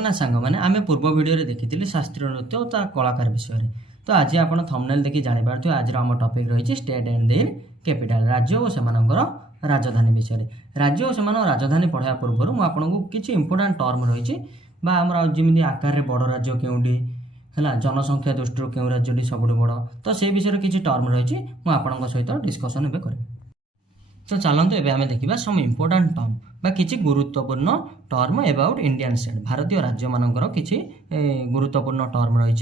जगन्नाथ सांग मैंने आम पूर्व भिडियो देखी शास्त्रीय नृत्य और कलाकार विषय में। तो आज आप थंबनेल देखि जापर आज आम टॉपिक रही स्टेट एंड देयर कैपिटल राज्य और से राजधानी विषय में। राज्य और से राजधानी पढ़ा पूर्व मुझे किसी इंपोर्टाट टर्म रही जमी आकार बड़ राज्य केउटी है जनसंख्या दृष्टि क्यों राज्य सबुठ बड़ तो से विषय किसी टर्म रही मुझे सहित डिस्कसन एवं करें। तो चलते एवं आम देखा सम इम्पोर्टाट टर्म बा किसी गुरुत्वपूर्ण टर्म एबाउट इंडियन स्टेट भारतीय राज्य मानकर किसी गुरुत्वपूर्ण टर्म रही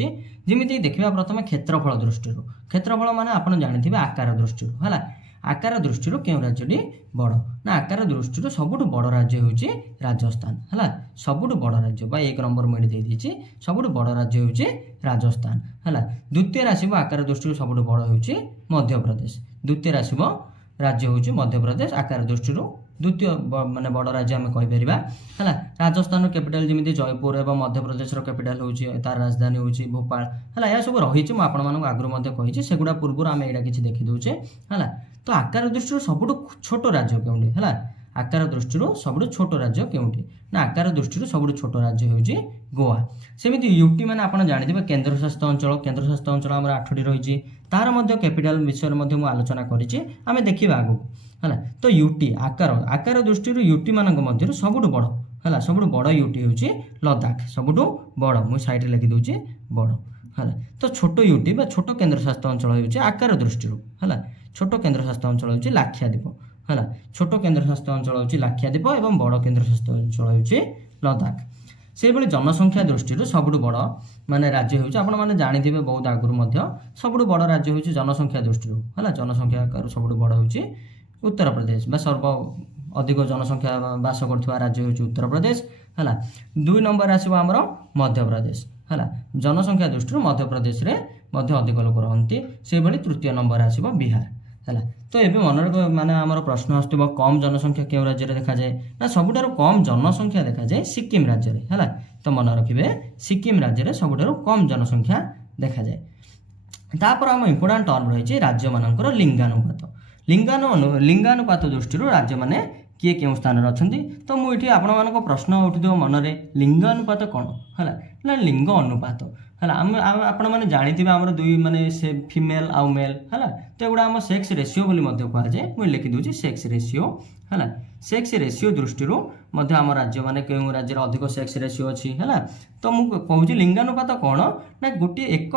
जमी देखा प्रथम क्षेत्रफल दृष्टि क्षेत्रफल माने आप जानते आकार दृष्टि है आकार दृष्टि क्यों राज्य बड़ ना आकार दृष्टि सबुठ बड़ राज्य हूँ राजस्थान है सबुठ बड़ राज्य बा एक नंबर मुझे देदेछि सबुठ बड़ राज्य हूँ राजस्थान है द्वितीय आसब आकार दृष्टि सबुठ बड़ हूँ मध्य प्रदेश द्वितीय आसब राज्य हूँ मध्य प्रदेश आकार दृष्टि द्वितीय माने बड़ राज्य आम कहीपर है राजस्थान कैपिटल जमी जयपुर एवं मध्य प्रदेश कैपिटल हूँ तार राजधानी हूँ भोपाल है यह सब रही आगुरी कही सेगुड़ा पूर्व आम यहाँ कि देखी दूचे है तो आकार दृष्टि सबुठ छोट राज्य क्योंटी है आकार दृष्टि सबुठ छोट राज्य क्योंटी ना आकार दृष्टि सबुठ छोट राज्य हूँ गोवा सेमती यूटी मैंने आप जानते केन्द्रशासित केन्द्रशासित अंचल आम 8टी रही तार कैपिटल विषय में आलोचना करें आम देखा आगू है तो यूटी आकार आकार दृष्टि यूटी मान सबुठ बड़ है सबुठ बड़ यूटी हूँ लद्दाख सबुठ बड़ मुझे सैड लिखि दूसरी बड़ है तो छोट यूटी छोट केन्द्रशासित अंचल हूँ आकार दृष्टि है छोट केन्द्रशासित अंचल हूँ लाक्षाद्वीप है छोट केन्द्रशासित अंचल हूँ लाक्षाद्वीप और बड़ केन्द्रशासित अंचल हूँ लद्दाख से भाई जनसंख्या दृष्टि सबुठ बड़ माने राज्य हूँ आपने जानते बहुत आगुरी सबुठ बड़ राज्य हूँ जनसंख्या दृष्टि है जनसंख्या सबुठ बड़ हूँ उत्तर प्रदेश सर्व अधिक जनसंख्या बास कर राज्य हूँ उत्तर प्रदेश है 2 नंबर आसो आमर मध्य प्रदेश है जनसंख्या दृष्टि मध्य प्रदेश में अधिक लोक रहती से भाई तृतीय नंबर आसो बिहार है तो ये मन माने आमर प्रश्न आसुव कम जनसंख्या क्यों राज्य में देखा जाए ना सबुठ कम जनसंख्या देखा जाए सिक्किम राज्य में है तो मन रखिए सिक्किम राज्य में सबुठ कम जनसंख्या देखा जाए। तापर आम इम्पोर्टाट टर्म रही राज्य मानकर लिंगानुपात लिंगानुपात दृष्टि राज्य माने किए क्यों स्थान अच्छा तो मुझे आपण प्रश्न उठिथो मनरे लिंगानुपात कौन है ना लिंग अनुपात है आपण मैंने जानते आम दुई माने से फीमेल आउ मेल है तो एगुड़ा आम सेक्स रेसीओ कहुए मुझे लिखि दूसरी सेक्स रेसीओ है सेक्स रेसीओ दृष्टि आम राज्य माने क्यों राज्य अधिक सेक्स रेसीओ अच्छी है तो मुझे कहूँ लिंगानुपात कौन ना गोटे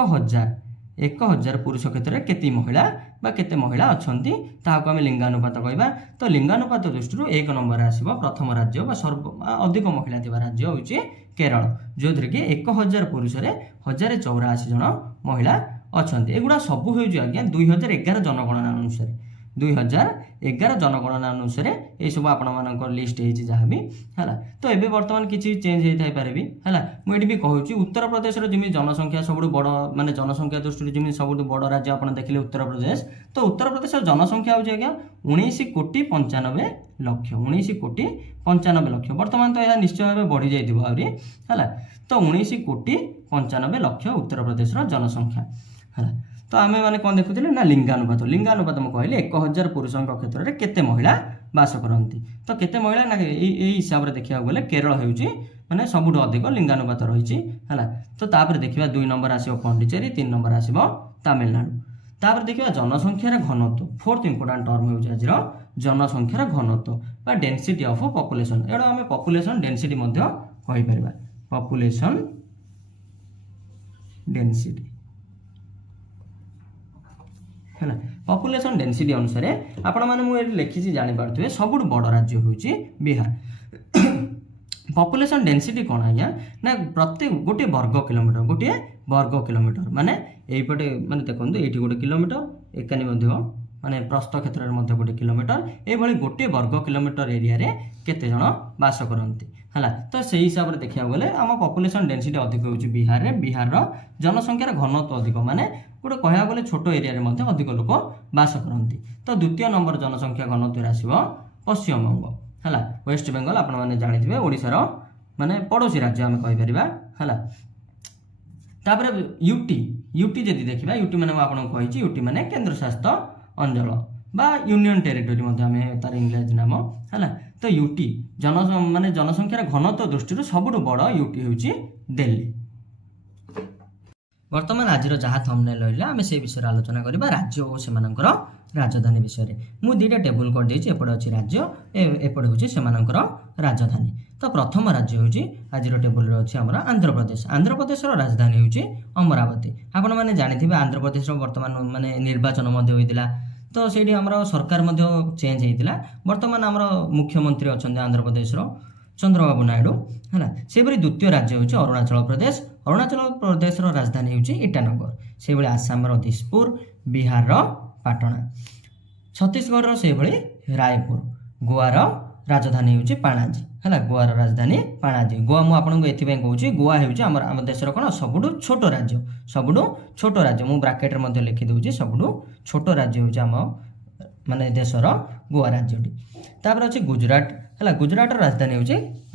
1000 पुरुष क्षेत्र में केते महिला केते महिला अच्छा ताकू आम लिंगानुपात कहवा तो लिंगानुपात दृष्टि 1 नंबर आसो प्रथम राज्य सर्व अधिक महिला थी राज्य हूँ केरल जो थी कि 1000 पुरुष 1084 जन महिला अच्छा एगुड़ा सब हूँ आज्ञा 2011 जनगणना अनुसार 2011 जनगणना अनुसार ये सब आपण लिस्ट जहाँ भी है तो ये बर्तमान किसी चेंज होता है भी है मुझे भी कहूँ उत्तर प्रदेश जमी जनसंख्या सब बड़ माने जनसंख्या दृष्टि जमी सब बड़ राज्य आप देखिए उत्तर प्रदेश तो उत्तर प्रदेश जनसंख्या हूँ आज्ञा 19,95,00,000 19,95,00,000 बर्तमान तो यह निश्चय भाव बढ़ी जाइए है तो 19,95,00,000 उत्तर प्रदेश जनसंख्या है तो आम मैंने कौन देखुले ना लिंगानुपात मुझे कहली 1000 पुरुषों क्षेत्र में केते महिला बास करती तो केते महिला ना यही हिसाब से देखा गले केरल हूँ माने सबुठ अधिक लिंगानुपात रही है तो तापर देखा 2 नंबर आसो पांडिचेरी 3 नंबर आसो तमिलनाडु तापर देखा जनसंख्यार घनत्व 4th इंपोर्टाट टर्म हूँ आज जनसंख्यार घनत्व डेनसीटी ऑफ पॉपुलेशन एड़ा आम पॉपुलेशन डेनसीटी कहीपर पॉपुलेशन डेनसीटी है पॉपुलेशन डेनसीटी अनुसार आपण मैंने लिखी जानीपे सबुठ बड़ राज्य हूँ बिहार पॉपुलेशन डेनसीटी कौन आज्ञा ना प्रत्येक गोटे वर्ग किलोमीटर माने यहीपटे माने देखो ये गोटे किलोमीटर एकानी माने प्रस्थ क्षेत्र में गोटे किलोमीटर ये गोटे वर्ग किलोमीटर एरिया रे केते जन बास करती है तो से हिसाब से देखा गले आम पॉपुलेशन डेनसीटी अधिक हूँ बिहार जनसंख्यार घनत्व अधिक माने गोटे कह गले छोट एरिया अधिक लोक बास करती तो द्वितीय नंबर जनसंख्या घनत्व आसो पश्चिमबंग है वेस्ट बेंगल आप जानते ओडिशार माने पड़ोसी राज्य आम कहीपर है तापर यूटी जदि देखा यूटी मैंने आपको कही यूटी मैंने केन्द्रशासित अंचल बा यूनियन टेरिटोरी आम तार इंग्लिश नाम है तो यूटी माने जनसंख्यार घनत्व दृष्टि सबुठ बड़ यूटी हूँ दिल्ली। बर्तमान आज जहाँ थंबनेल रहा आम से विषय आलोचना करवा राज्य और से राजधानी विषय में मुझे दुईटा टेबुल कर देती एपटे अच्छी राज्य एपटे हूँ से राजधानी। तो प्रथम राज्य हूँ आज टेबुल अच्छी आम आंध्र प्रदेश। आंध्र प्रदेश राजधानी हूँ अमरावती। आपण मैंने जानी आंध्र प्रदेश बर्तमान माने निर्वाचन होता तो से आम सरकार चेंज होता। बर्तमान आम मुख्यमंत्री अच्छा आंध्र प्रदेश चंद्रबाबू नायडू है से द्वितीय राज्य हूँ अरुणाचल प्रदेश। अरुणाचल प्रदेश राजधानी हूँ ईटानगर। से भाई आसाम दिसपुर, बिहार पाटना, छत्तीसगढ़ से भाई रायपुर, गोवार राजधानी हूँ पाणाजी है। गोवार राजधानी पाणाजी। गोवा मुझे आपको कहूँ गोवा हूँ आम देशर कौन सबुठ छोट राज्य। सबुठ छोट राज्य मुझे ब्राकेट में लिखिदे सबुठ छोट राज्य हूँ आम माने देशर गोवा राज्यटी। तापर अच्छे गुजरात है। गुजरात राजधानी हूँ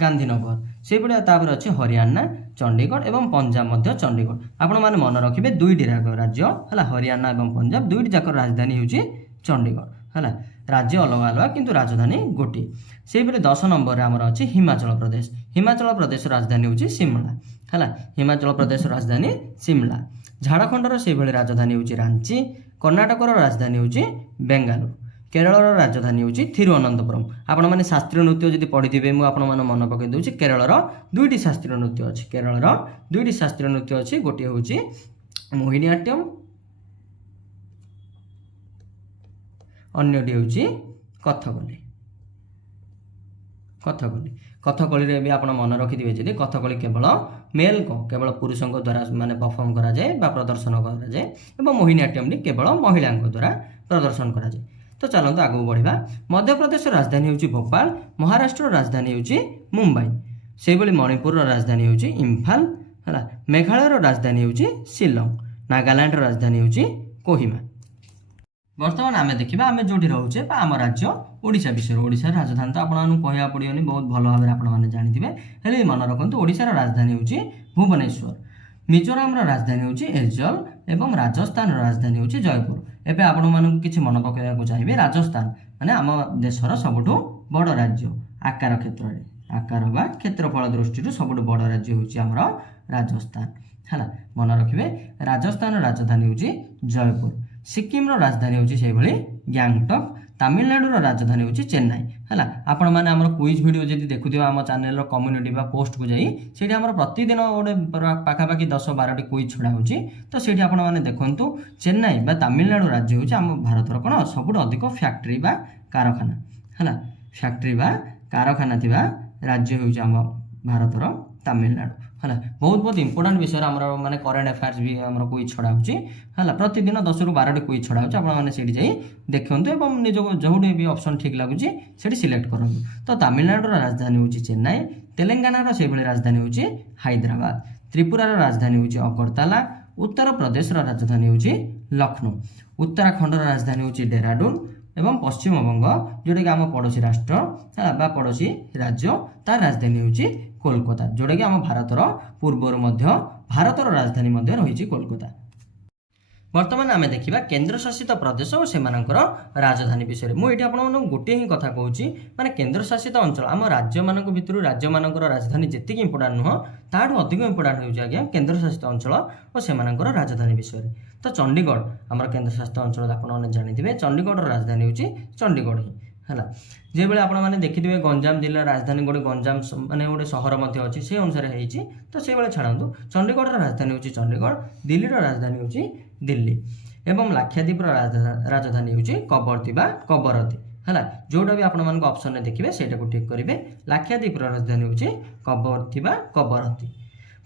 गांधीनगर। से भाई तापर अच्छे हरियाणा, चंडीगढ़ एवं पंजाब चंडीगढ़। आपण मैंने मन रखिए दुईटी राज्य है हरियाणा और पंजाब दुईटी जाक राजधानी हूँ चंडीगढ़ है। राज्य अलग अलग किंतु राजधानी गोटे। से भाई 10 नंबर आमर अच्छे हिमाचल प्रदेश। हिमाचल प्रदेश राजधानी हूँ शिमला है। हिमाचल प्रदेश राजधानी शिमला। झारखंडर से भाई राजधानी हूँ रांची। कर्णाटकर राजधानी हूँ बेंगालुरु। केरल राजधानी हूँ थिरुवनंतपुरम। आपण मैंने शास्त्रीय नृत्य जब पढ़ी थे मुझे मन पकई दूसरी केरल दुईटी शास्त्रीय नृत्य अच्छी। केरल दुईटी शास्त्रीय नृत्य अच्छी गोटे हूँ मोहिनीआट्यम अन्यटी हूँ कथकली। कथकली कथकली भी आप मन रखिथे जी कथकली केवल मेल को केवल पुरुषों द्वारा माने परफॉर्म करा जाए बा प्रदर्शन करा जाए और मोहिनीआट्यम केवल महिला द्वारा प्रदर्शन करा जाए। तो चलते आगू बढ़ा। मध्य प्रदेश राजधानी हूँ भोपाल। महाराष्ट्र राजधानी हूँ मुंबई। से भाई मणिपुर राजधानी हूँ इम्फाल है। मेघालय राजधानी हूँ शिलंग। नागालैंड राजधानी हूँ कोहिमा। बर्तमान आम देखा आम जो रोचे आम राज्य ओडिशा विषय। ओडिशार राजधानी तो आपको कहवा पड़ोनी बहुत भल भाव आपने जानते हैं। मन रखु ओडिशार राजधानी हूँ भुवनेश्वर। मिजोराम राजधानी हूँ एजल एवं राजस्थान राजधानी हूँ जयपुर। एवं आपण किसी मन पकड़ा चाहिए राजस्थान माने आम देशर सबुठ बड़ राज्य आकार क्षेत्र में आकार बा क्षेत्रफल दृष्टि सबुठ बड़ राज्य हूँ आमर राजस्थान है। मन रखिए राजस्थान राजधानी हूँ जयपुर। सिक्किम राजधानी हूँ से भाई गैंगटक। तमिलनाडु राजधानी हूँ चेन्नई है। आपण मैंने आम क्विज वीडियो जब देखुए आम चैनल कम्युनिटी बा पोस्ट को जाइए आम प्रतिदिन गोटे पाखापाखि 10-12टी क्विज छड़ा हो तो से आपने देखु चेन्नई बा तमिलनाडु राज्य हूँ आम भारतर कौन सबुठ अधिक फैक्ट्री बा कारखाना है। फैक्ट्री बा कारखाना थिबा राज्य हूँ आम भारतर तमिलनाडु है। बहुत बहुत इंपोर्टाट विषय आम माने करेन्ट अफेयर्स भी आम क्विज छड़ा है। प्रतिदिन 10-12टी क्विज छड़ा होने देखते निज जो भी ऑप्शन ठीक लगुच से सिलेक्ट करूँ। तो तमिलनाडु राजधानी हूँ चेन्नई। तेलंगाना से भाई राजधानी हूँ हैदराबाद। त्रिपुरार राजधानी हूँ अगरतला। उत्तर प्रदेश राजधानी हूँ लखनऊ। उत्तराखंड राजधानी हूँ डेहराडून एवं पश्चिम बंग जोटा कि आम पड़ोसी राष्ट्र पड़ोसी राज्य तार राजधानी हूँ कोलकाता जोटा कि आम भारतर पूर्वर भारतर राजधानी रही कोलकाता। बर्तमान आम देखा केन्द्र शासित प्रदेश और से राजधानी विषय में मुझे आपको गोटे ही कथा कहूँ माने केन्द्र शासित अंचल आम राज्य मान भर राज्य मान राजधानी जी इंपोर्टाट नुह ताठू अधिक इंपोर्टाट हो आज्ञा केन्द्र शासित अंचल और से राजधानी विषय। तो चंडीगढ़ आम केन्द्र शासित अंचल आपने जानते चंडीगढ़ राजधानी हूँ चंडीगढ़ ही है। जो भाई आपने देखिए गंजाम जिला राजधानी गोटे गंजाम माने गोटे सहर अच्छी से अनुसार होती तो से भाई छाड़ू चंडीगढ़ राजधानी हूँ चंडीगढ़। दिल्ली राजधानी हूँ दिल्ली एवं लाक्षाद्वीप राजधानी हूँ कवरती बा कवरती है। जोटा भी आपण मान ऑप्शन देखिए सेटा को ठीक करेंगे। लाक्षाद्वीप राजधानी हूँ कवरती बा कवरती।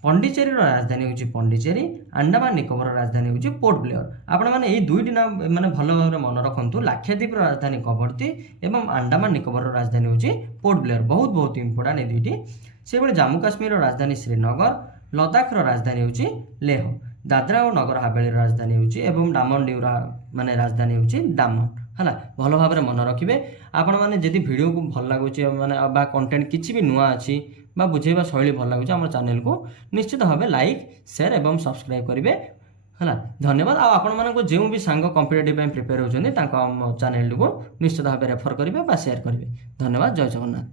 पंडिचेरी राजधानी हूँ पंडिचेरी। अंडमान निकोबर राजधानी हूँ पोर्ट ब्लेयर। आपण मैंने ये दुईटी नाम माने भल भाव मन रखु लाक्षाद्वीप राजधानी कवरती एवं अंडमान निकोबर राजधानी हूँ पोर्ट ब्लेयर। बहुत बहुत इंपोर्टाट ये दुईटी। से भाई जम्मू काश्मीर राजधानी श्रीनगर। लद्दाख राजधानी हूँ लेह। दादरा और नगर हावेली राजधानी हूँ डामन डिउ माने राजधानी हूँ डामन है। भल भाव मन रखिए आपण मैंने जदि वीडियो को भल लगुच माने कंटेंट किसी भी नुआ अच्छी बुझेबा शैली भल लगुच आम चैनल को निश्चित भाव लाइक शेयर एवं सब्सक्राइब करेंगे ହେଲା। ଧନ୍ୟବାଦ। ଆଉ ଆପଣମାନଙ୍କୁ ଯେଉଁ ବି ସାଙ୍ଗ କମ୍ପିଟେଟିଭ୍ ପାଇଁ ପ୍ରିପେୟାର ହେଉଛନ୍ତି ତାଙ୍କ ଚ୍ୟାନେଲକୁ ନିଶ୍ଚିତ ଭାବେ ରେଫର କରିବେ ବା ସେୟାର କରିବେ। ଧନ୍ୟବାଦ। ଜୟ ଜଗନ୍ନାଥ।